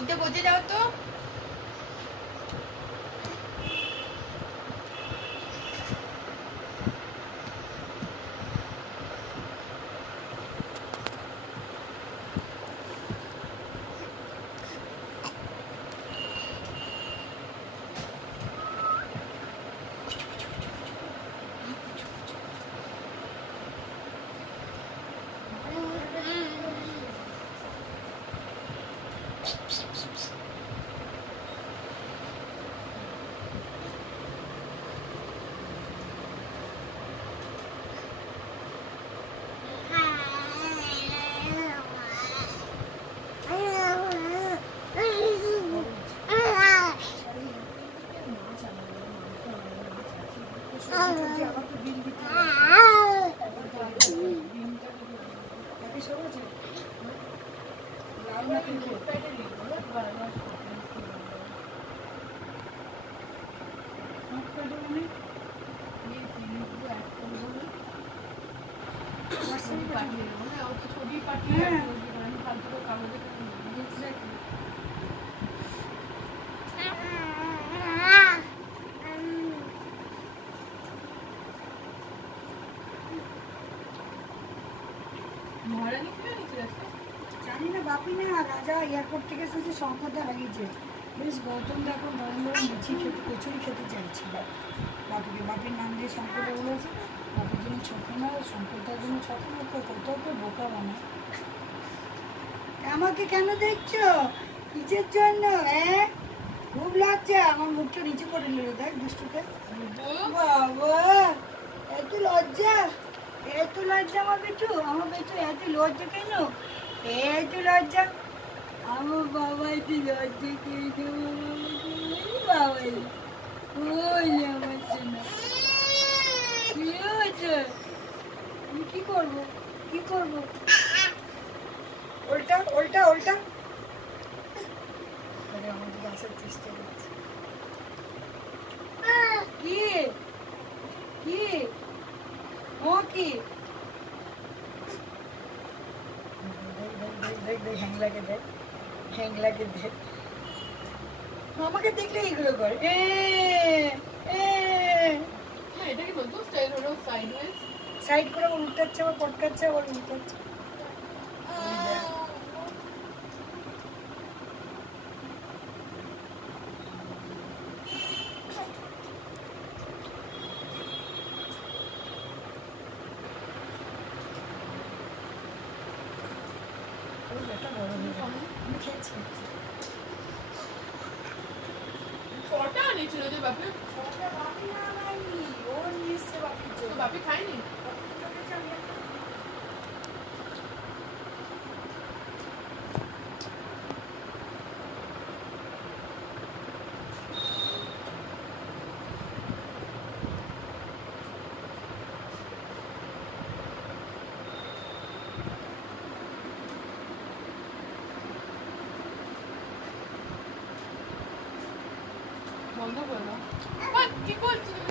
উঠে বসে যাও তো। জানি না বাপি না রাজা এয়ারপোর্ট থেকে এসেছে শঙ্করদা লাগিয়েছে বেশ গৌতম দেখো নরম নরম লুচি খেতে কচুরি খেতে চাইছিল বাপিকে বাপির নাম দিয়ে শঙ্করদা বলেছে বাপির জন্য ছোট না শঙ্করদার জন্য ছোট না কত তো বোকা বানায় আমাকে কেন দেখছো কিসের জন্য হ্যাঁ খুব লাগছে আমার মুখটা নিচে করে নিল দেখ দুষ্টুকে বাবা এত লজ্জা আমার বেটু এত লজ্জা কেন এত লজ্জা আমার বাবা এত লজ্জা কেন বাবা ওই আমার জন্য কি হয়েছে আমি কি করবো উল্টা আমাদের আসার চেষ্টা করছে কি ও কি দেখ হ্যাং লাগে দেখ আমাকে দেখলে এগুলো করে এটা কি বলতো স্টাইল হলো সাইড করে উল্টাচ্ছে আবার পটকাচ্ছে আবার উল্টাচ্ছে কটা আনিছিল যে বাপি বাপি খায়নি বন্ধ করো কি করছো তুমি